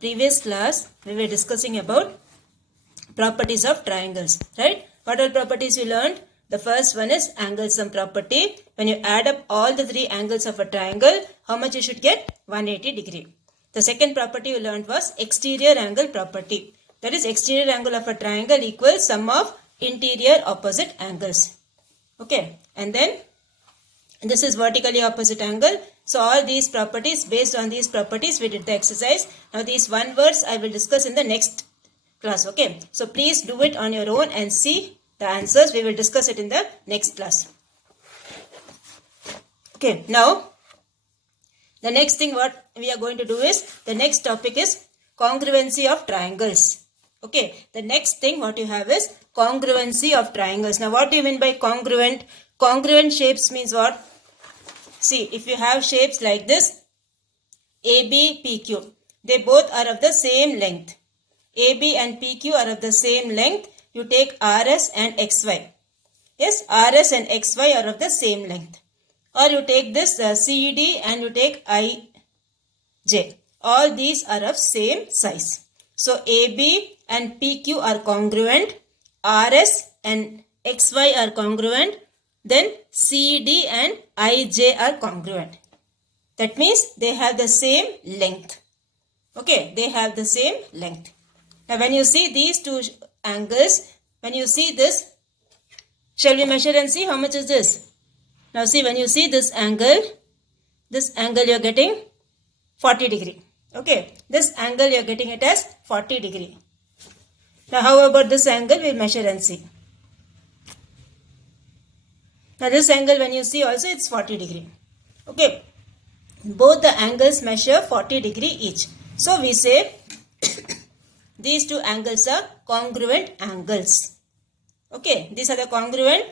Previous class we were discussing about properties of triangles, right? What are properties we learned? The first one is angle sum property. When you add up all the three angles of a triangle, how much you should get? 180 degree. The second property we learned was exterior angle property. That is, exterior angle of a triangle equals sum of interior opposite angles. Okay, and then this is vertically opposite angle. So all these properties, based on these properties, we did the exercise. Now these one words I will discuss in the next class. Okay, so please do it on your own and see the answers. We will discuss it in the next class. Okay, now the next thing what we are going to do is, the next topic is congruency of triangles. Okay, the next thing what you have is congruency of triangles. Now what do you mean by congruent? Congruent shapes means what? See, if you have shapes like this, AB, PQ, they both are of the same length. AB and PQ are of the same length. You take RS and XY. Yes, RS and XY are of the same length. Or you take this CD and you take IJ. All these are of same size. So AB and PQ are congruent. RS and XY are congruent. Then CD and IJ are congruent. That means they have the same length. Okay, they have the same length. Now when you see these two angles, when you see this, shall we measure and see how much is this? Now see, when you see this angle you are getting 40 degree. Okay, this angle you are getting it as 40 degree. Now how about this angle? We'll measure and see. Now this angle when you see also it's 40 degree. Okay, both the angles measure 40 degree each. So we say these two angles are congruent angles. Okay, these are the congruent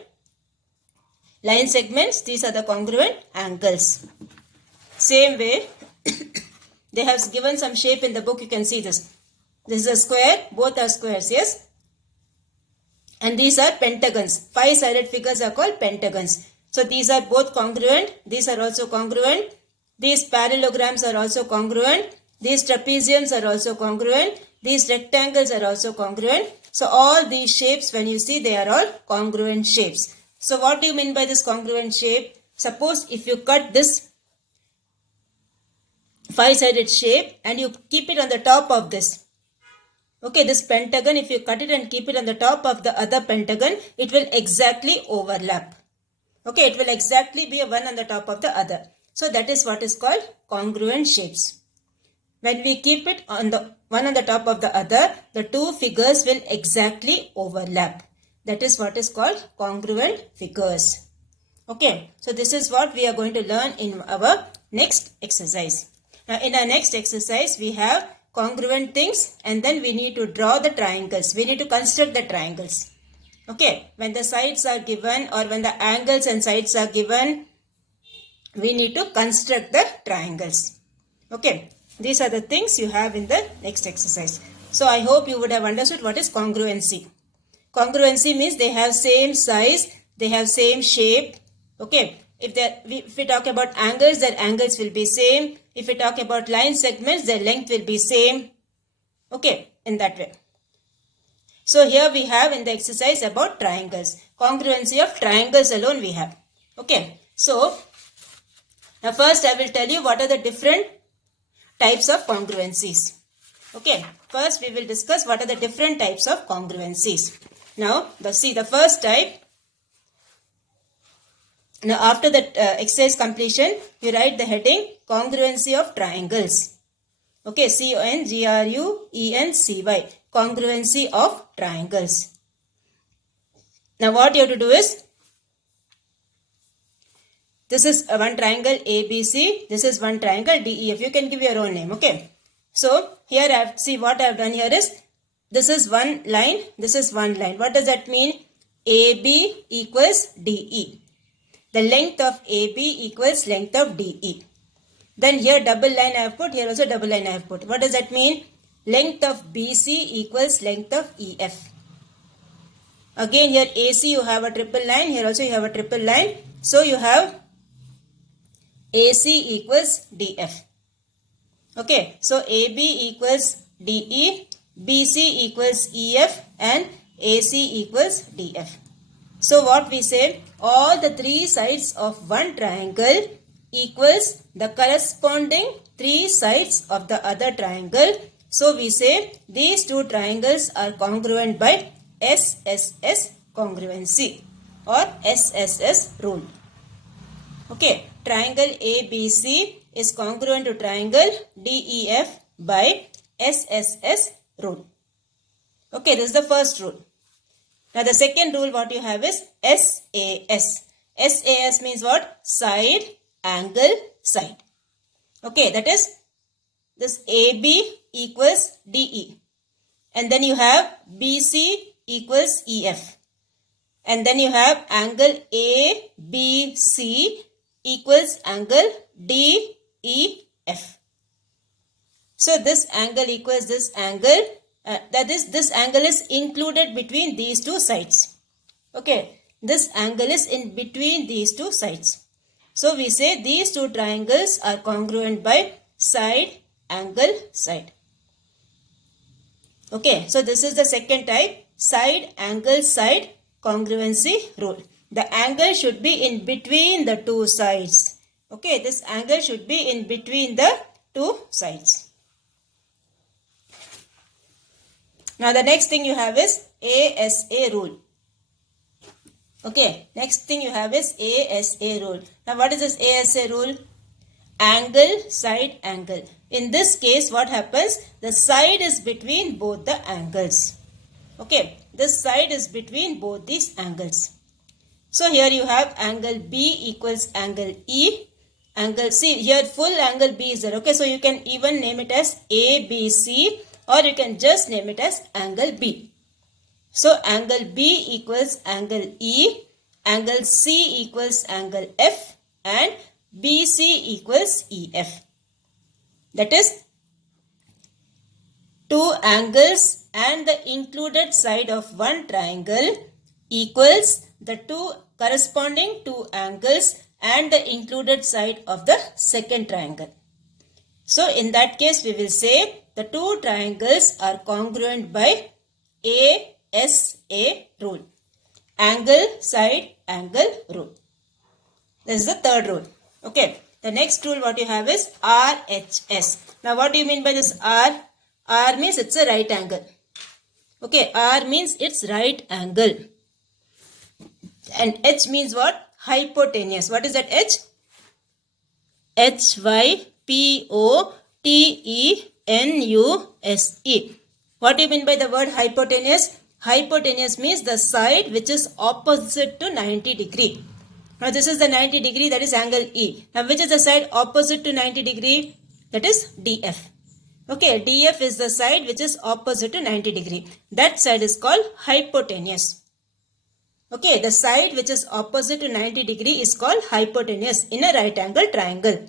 line segments. These are the congruent angles. Same way, they have given some shape in the book. You can see this. This is a square. Both are squares. Yes. And these are pentagons. Five-sided figures are called pentagons. So these are both congruent. These are also congruent. These parallelograms are also congruent. These trapeziums are also congruent. These rectangles are also congruent. So all these shapes, when you see, they are all congruent shapes. So what do you mean by this congruent shape? Suppose if you cut this five-sided shape and you keep it on the top of this. Okay, this pentagon, if you cut it and keep it on the top of the other pentagon, it will exactly overlap. Okay, it will exactly be one on the top of the other. So that is what is called congruent shapes. When we keep it on the one on the top of the other, the two figures will exactly overlap. That is what is called congruent figures. Okay, so this is what we are going to learn in our next exercise. Now in our next exercise, we have congruent things and then we need to draw the triangles. We need to construct the triangles. Okay, when the sides are given or when the angles and sides are given, we need to construct the triangles. Okay, these are the things you have in the next exercise. So I hope you would have understood what is congruency. Congruency means they have same size, they have same shape. Okay, if we talk about angles, their angles will be same. If we talk about line segments, their length will be same. Okay, in that way. So here we have in the exercise about triangles. Congruency of triangles alone we have. Okay, so now first I will tell you what are the different types of congruencies. Okay, first we will discuss what are the different types of congruencies. Now, see the first type. Now after the exercise completion, you write the heading congruency of triangles. Okay, CONGRUENCY, congruency of triangles. Now what you have to do is, this is one triangle ABC, this is one triangle DEF. You can give your own name. Okay, so here I have, see what I have done here is, this is one line, this is one line. What does that mean? AB equals DE. The length of AB equals length of DE. Then here double line I have put, here also double line I have put. What does that mean? Length of BC equals length of EF. Again here AC you have a triple line, here also you have a triple line. So you have AC equals DF. Okay, so AB equals DE, BC equals EF and AC equals DF. So what we say, all the three sides of one triangle equals the corresponding three sides of the other triangle. So we say these two triangles are congruent by SSS congruency or SSS rule. Okay, triangle ABC is congruent to triangle DEF by SSS rule. Okay, this is the first rule. Now the second rule what you have is SAS. SAS means what? Side, angle, side. Okay, that is this AB equals DE. And then you have BC equals EF. And then you have angle ABC equals angle DEF. So this angle equals this angle. That is, this angle is included between these two sides. Okay, this angle is in between these two sides. So we say these two triangles are congruent by side, angle, side. Okay, so this is the second type, side, angle, side congruency rule. The angle should be in between the two sides. Okay, this angle should be in between the two sides. Now the next thing you have is ASA rule. Okay, next thing you have is ASA rule. Now what is this ASA rule? Angle, side, angle. In this case what happens? The side is between both the angles. Okay, this side is between both these angles. So here you have angle B equals angle E. Angle, see here full angle B is there. Okay, so you can even name it as ABC. Or you can just name it as angle B. So angle B equals angle E, angle C equals angle F and BC equals EF. That is, two angles and the included side of one triangle equals the two corresponding two angles and the included side of the second triangle. So in that case we will say the two triangles are congruent by ASA rule. Angle, side, angle rule. This is the third rule. Okay. The next rule what you have is RHS. Now what do you mean by this R? R means it's a right angle. Okay. R means it's right angle. And H means what? Hypotenuse. What is that H? HYPOTENUSE. What do you mean by the word hypotenuse? Hypotenuse means the side which is opposite to 90 degree. Now this is the 90 degree, that is angle E. Now which is the side opposite to 90 degree? That is DF. Okay, DF is the side which is opposite to 90 degree. That side is called hypotenuse. Okay, the side which is opposite to 90 degree is called hypotenuse in a right angle triangle.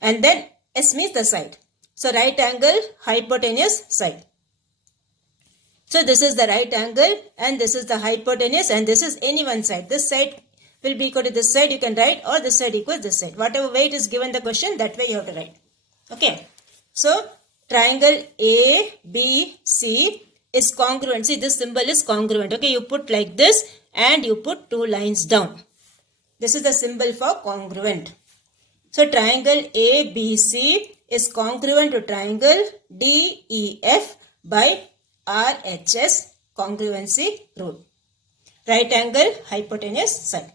And then S means the side. So right angle, hypotenuse, side. So this is the right angle and this is the hypotenuse and this is any one side. This side will be equal to this side, you can write, or this side equals this side. Whatever way it is given the question, that way you have to write. Okay. So triangle ABC is congruent. See, this symbol is congruent. Okay, you put like this and you put two lines down. This is the symbol for congruent. So triangle ABC is congruent to triangle DEF by RHS congruency rule. Right angle, hypotenuse, side.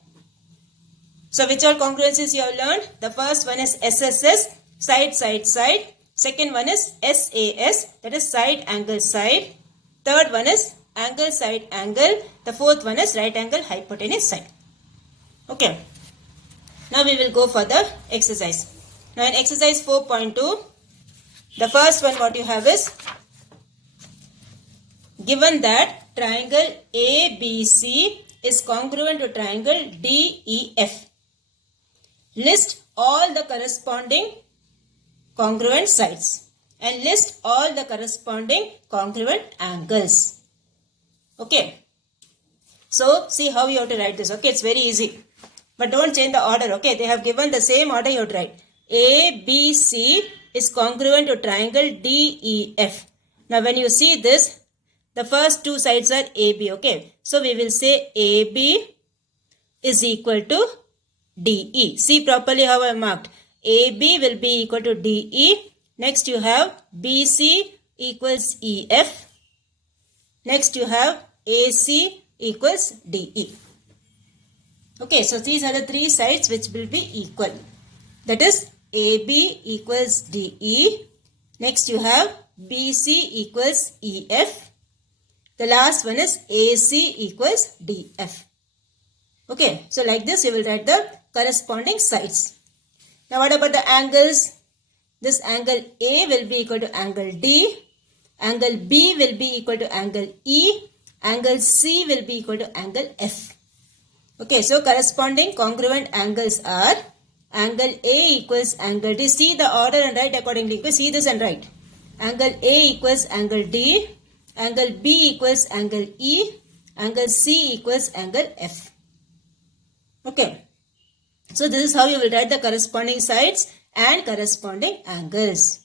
So which all congruencies you have learned? The first one is SSS, side, side, side. Second one is SAS, that is side, angle, side. Third one is angle, side, angle. The fourth one is right angle, hypotenuse, side. Okay. Now we will go for the exercise. Now in exercise 4.2, the first one what you have is, given that triangle ABC is congruent to triangle DEF. List all the corresponding congruent sides and list all the corresponding congruent angles. Okay. So see how you have to write this. Okay, it's very easy. But don't change the order. Okay, they have given the same order you have to write. A, B, C, is congruent to triangle DEF. Now when you see this, the first two sides are AB, okay. So we will say AB is equal to DE. See properly how I marked. AB will be equal to DE. Next you have BC equals EF. Next you have AC equals DE. Okay, so these are the three sides which will be equal. That is AB equals DE. Next you have BC equals EF. The last one is AC equals DF. Okay, so like this you will write the corresponding sides. Now what about the angles? This angle A will be equal to angle D. Angle B will be equal to angle E. Angle C will be equal to angle F. Okay, so corresponding congruent angles are angle A equals angle D. See the order and write accordingly. You can see this and write. Angle A equals angle D. Angle B equals angle E. Angle C equals angle F. Okay. So this is how you will write the corresponding sides and corresponding angles.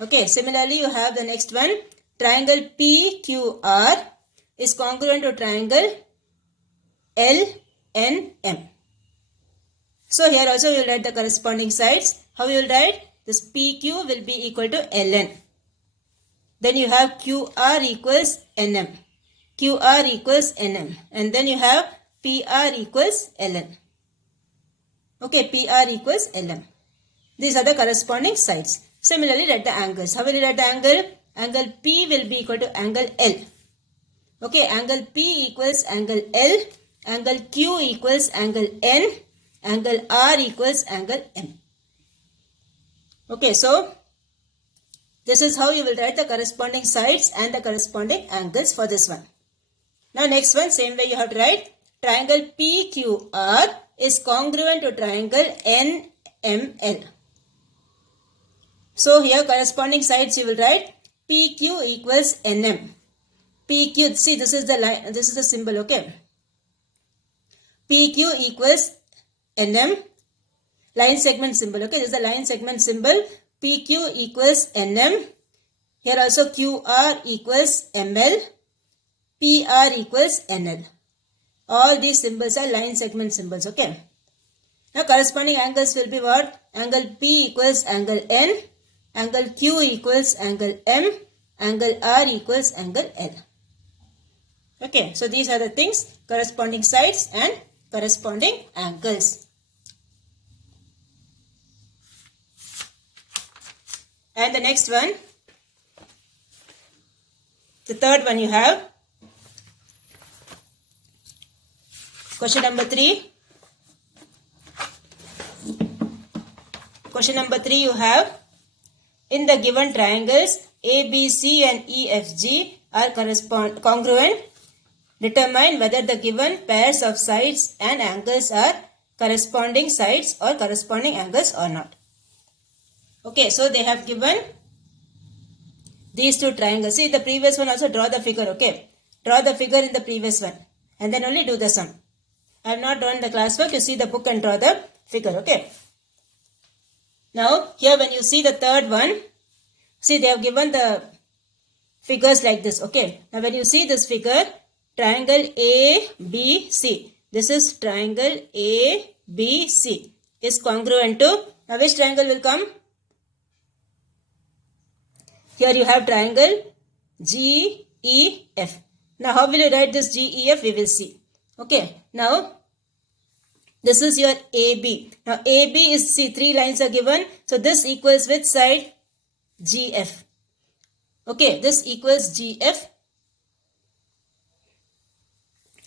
Okay. Similarly, you have the next one. Triangle PQR is congruent to triangle LNM. So here also you will write the corresponding sides. How you will write? This PQ will be equal to LN. Then you have QR equals NM. QR equals NM. And then you have PR equals LN. Okay, PR equals LM. These are the corresponding sides. Similarly, write the angles. How will you write the angle? Angle P will be equal to angle L. Okay, angle P equals angle L. Angle Q equals angle N. Angle R equals angle M. Okay, so this is how you will write the corresponding sides and the corresponding angles for this one. Now next one, same way you have to write. Triangle PQR is congruent to triangle NML. So here corresponding sides you will write PQ equals NM. PQ, see this is the line, this is the symbol, okay. PQ equals NM, line segment symbol, okay. This is the line segment symbol. PQ equals NM. Here also QR equals ML. PR equals NL. All these symbols are line segment symbols, okay. Now corresponding angles will be what? Angle P equals angle N. Angle Q equals angle M. Angle R equals angle L. Okay, so these are the things, corresponding sides and corresponding angles. And the next one, the third one you have, question number 3. Question number 3 you have, in the given triangles ABC and EFG are congruent. Determine whether the given pairs of sides and angles are corresponding sides or corresponding angles or not. Okay, so they have given these two triangles. See the previous one also, draw the figure, okay. Draw the figure in the previous one and then only do the sum. I have not drawn the classwork. You see the book and draw the figure, okay. Now here when you see the third one, see they have given the figures like this, okay. Now when you see this figure, triangle ABC, this is triangle ABC is congruent to, now which triangle will come? Here you have triangle GEF. Now how will you write this GEF? We will see. Okay. Now this is your AB. Now AB is, see, 3 lines are given. So this equals which side? GF. Okay. This equals GF.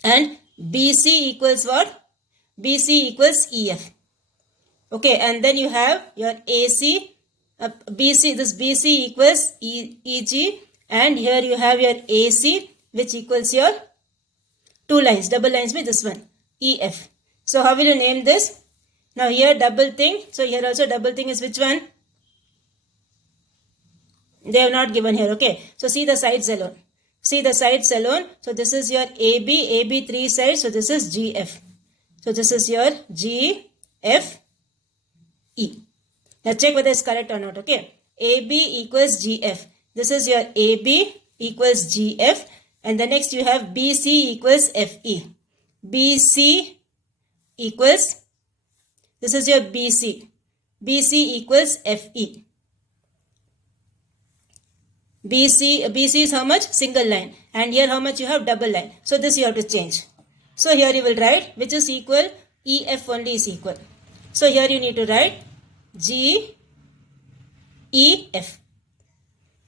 And BC equals what? BC equals EF. Okay. And then you have your AC. BC, this BC equals EG, and here you have your AC which equals your 2 lines, double lines with this one, EF. So how will you name this? Now here double thing, so here also double thing is which one? They have not given here, okay. So see the sides alone. See the sides alone. So this is your AB 3 sides, so this is GF. So this is your GFE. Now check whether it's correct or not. Okay. AB equals GF. This is your AB equals GF. And the next you have BC equals FE. BC equals, this is your BC. BC equals FE. BC is how much? Single line. And here how much you have? Double line. So this you have to change. So here you will write which is equal. EF only is equal. So here you need to write GEF.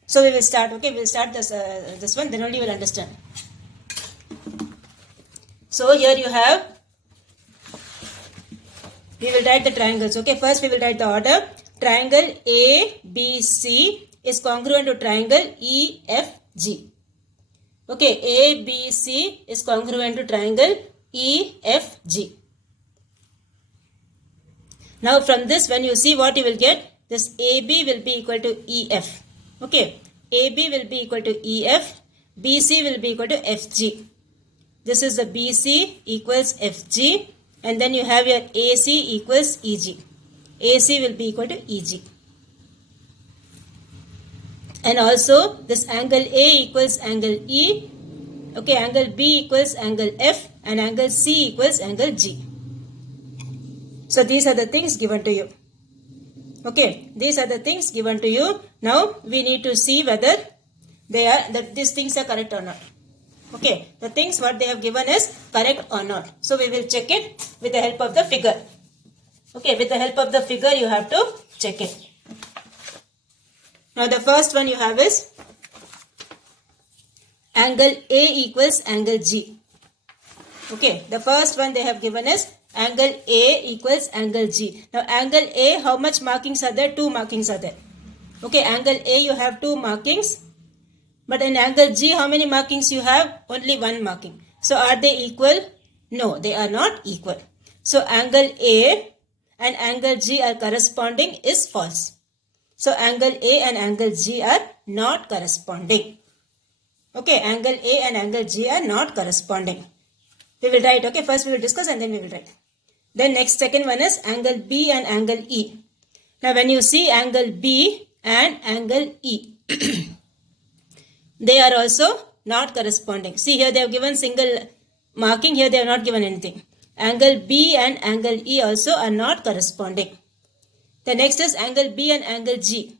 So we will start. Okay, we will start this one. Then only you will understand. So here you have. We will write the triangles. Okay, first we will write the order. Triangle ABC is congruent to triangle EFG. Okay, ABC is congruent to triangle EFG. Now from this, when you see what you will get, this AB will be equal to EF. Okay, AB will be equal to EF, BC will be equal to FG. This is the BC equals FG, and then you have your AC equals EG. AC will be equal to EG. And also this angle A equals angle E. Okay, angle B equals angle F, and angle C equals angle G. So these are the things given to you. Okay, these are the things given to you. Now we need to see whether these things are correct or not. Okay, the things what they have given is correct or not. So we will check it with the help of the figure. Okay, with the help of the figure you have to check it. Now the first one you have is angle A equals angle G. Okay, the first one they have given is angle A equals angle G. Now angle A, how much markings are there? 2 markings are there. Okay, angle A you have 2 markings. But in angle G, how many markings you have? Only 1 marking. So are they equal? No, they are not equal. So angle A and angle G are corresponding is false. So angle A and angle G are not corresponding. Okay, angle A and angle G are not corresponding. We will write. Okay, first we will discuss and then we will write. Then next second one is angle B and angle E. Now when you see angle B and angle E, they are also not corresponding. See here they have given single marking, here they have not given anything. Angle B and angle E also are not corresponding. The next is angle B and angle G.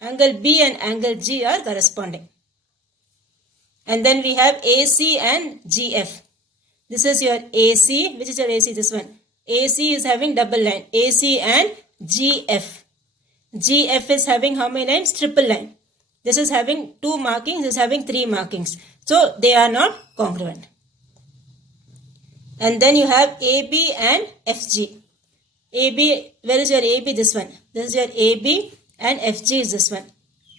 Angle B and angle G are corresponding. And then we have AC and GF. This is your AC. Which is your AC? This one. AC is having double line. AC and GF. GF is having how many lines? Triple line. This is having 2 markings. This is having 3 markings. So they are not congruent. And then you have AB and FG. AB, where is your AB? This one. This is your AB and FG is this one.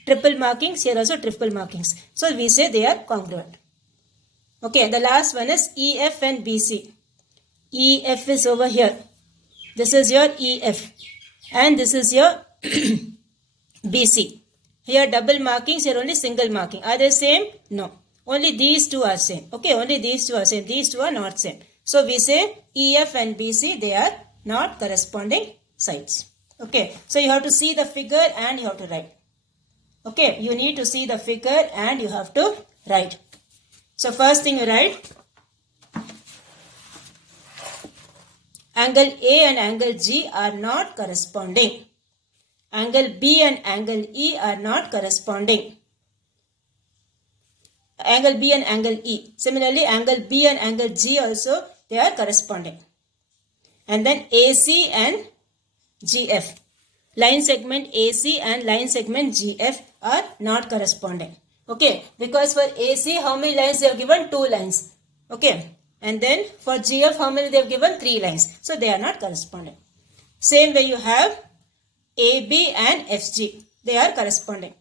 Triple markings, here also triple markings. So we say they are congruent. Okay, the last one is EF and BC. EF is over here. This is your EF. And this is your BC. Here double markings, here only single marking. Are they same? No. Only these two are same. Okay, only these two are same. These two are not same. So we say EF and BC, they are not corresponding sides. Okay, so you have to see the figure and you have to write. Okay, you need to see the figure and you have to write. So first thing you write, angle A and angle G are not corresponding. Angle B and angle E are not corresponding. Angle B and angle E. Similarly, angle B and angle G also, they are corresponding. And then AC and GF. Line segment AC and line segment GF are not corresponding. Okay, because for AC, how many lines they have given? 2 lines. Okay, and then for GF, how many they have given? 3 lines. So they are not corresponding. Same way you have AB and FG. They are corresponding.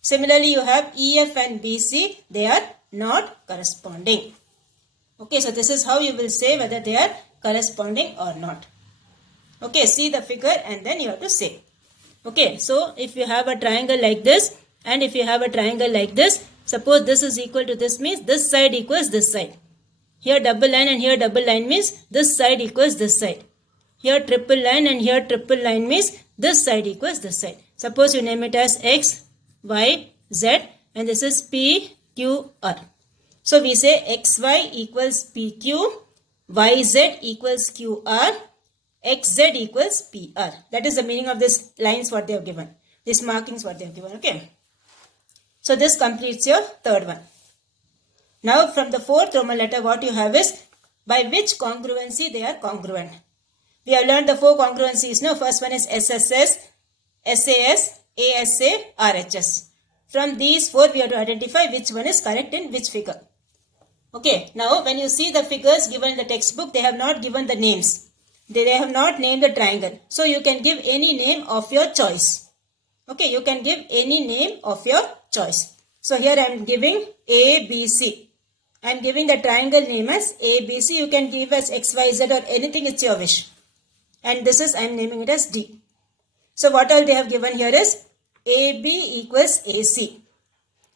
Similarly, you have EF and BC. They are not corresponding. Okay, so this is how you will say whether they are corresponding or not. Okay, see the figure and then you have to say. Okay, so if you have a triangle like this and if you have a triangle like this, suppose this is equal to this means this side equals this side. Here double line and here double line means this side equals this side. here triple line and here triple line means this side equals this side. Suppose you name it as X, Y, Z and this is P, Q, R. So we say XY equals PQ, YZ equals QR, XZ equals PR. That is the meaning of these lines what they have given. These markings what they have given. Okay. So this completes your third one. Now from the fourth Roman letter what you have is by which congruency they are congruent. We have learned the four congruencies. No, first one is SSS, SAS, ASA, RHS. From these four we have to identify which one is correct in which figure. Okay, now when you see the figures given in the textbook, they have not given the names. They have not named the triangle. So you can give any name of your choice. Okay, you can give any name of your choice. So here I am giving ABC. I am giving the triangle name as ABC. You can give as XYZ or anything, it's your wish. And this is I am naming it as D. So what all they have given here is AB equals AC.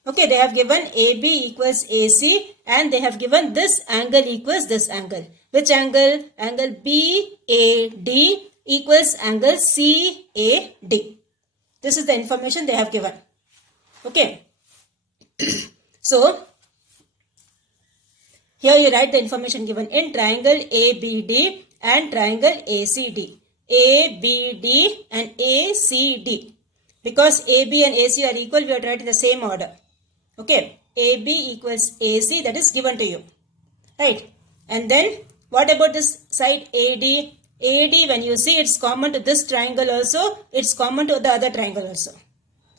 Okay, they have given AB equals AC and they have given this angle equals this angle. Which angle? Angle BAD equals angle CAD. This is the information they have given. Okay. So, here you write the information given in triangle ABD and triangle ACD. ABD and ACD. Because AB and AC are equal, we have to write in the same order. Okay. AB equals AC, that is given to you. Right. And then, what about this side AD? AD, when you see, it's common to this triangle also. It's common to the other triangle also.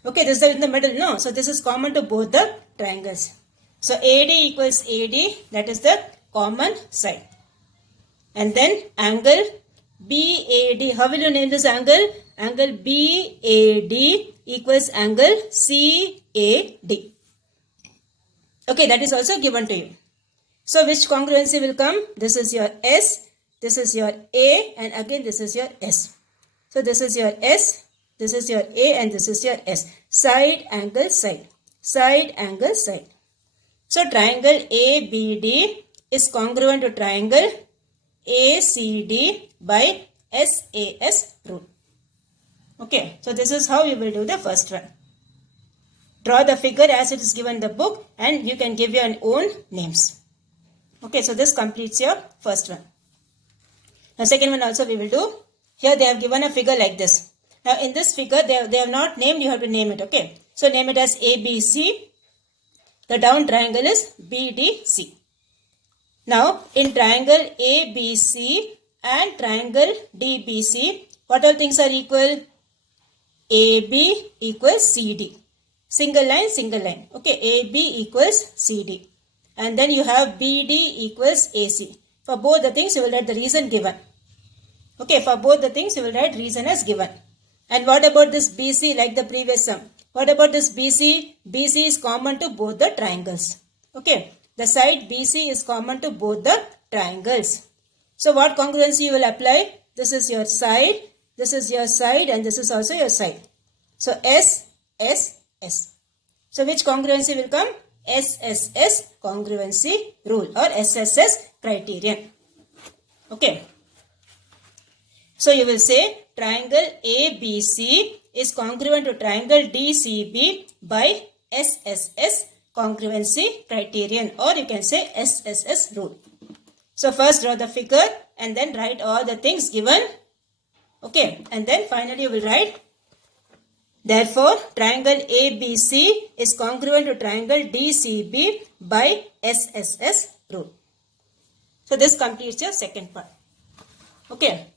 Okay, this is in the middle, no? So, this is common to both the triangles. So, AD equals AD, that is the common side. And then, angle BAD. How will you name this angle? Angle BAD equals angle CAD. Okay, that is also given to you. So, which congruency will come? This is your S, this is your A, and again this is your S. So, this is your S, this is your A, and this is your S. Side, angle, side. Side, angle, side. So, triangle ABD is congruent to triangle ACD by SAS rule. Okay, so this is how you will do the first one. Draw the figure as it is given in the book and you can give your own names. Okay, so this completes your first one. Now second one also we will do. Here they have given a figure like this. Now in this figure they have not named, you have to name it. Okay, so name it as ABC. The down triangle is BDC. Now in triangle ABC and triangle DBC, what all things are equal? AB equals CD. Single line, single line. Okay, AB equals CD. And then you have BD equals AC. For both the things, you will write the reason given. Okay, for both the things, you will write reason as given. And what about this BC like the previous sum? What about this BC? BC is common to both the triangles. Okay, the side BC is common to both the triangles. So, what congruency you will apply? This is your side, this is your side, and this is also your side. So, S, S, S. So, which congruency will come? SSS congruency rule or SSS criterion. Okay. So, you will say triangle ABC is congruent to triangle DCB by SSS congruency criterion, or you can say SSS rule. So, first draw the figure and then write all the things given. Okay. And then finally you will write, therefore, triangle ABC is congruent to triangle DCB by SSS rule. So, this completes your second part. Okay.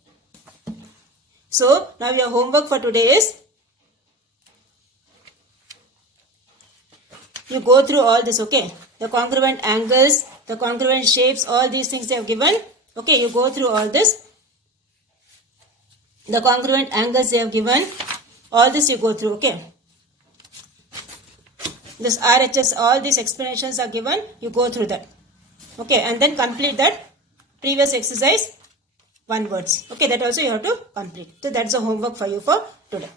So, now your homework for today is, you go through all this, okay. The congruent angles, the congruent shapes, all these things they have given. Okay, you go through all this. The congruent angles they have given. All this you go through, okay. This RHS, all these explanations are given. You go through that. Okay, and then complete that previous exercise, one words. Okay, that also you have to complete. So, that's the homework for you for today.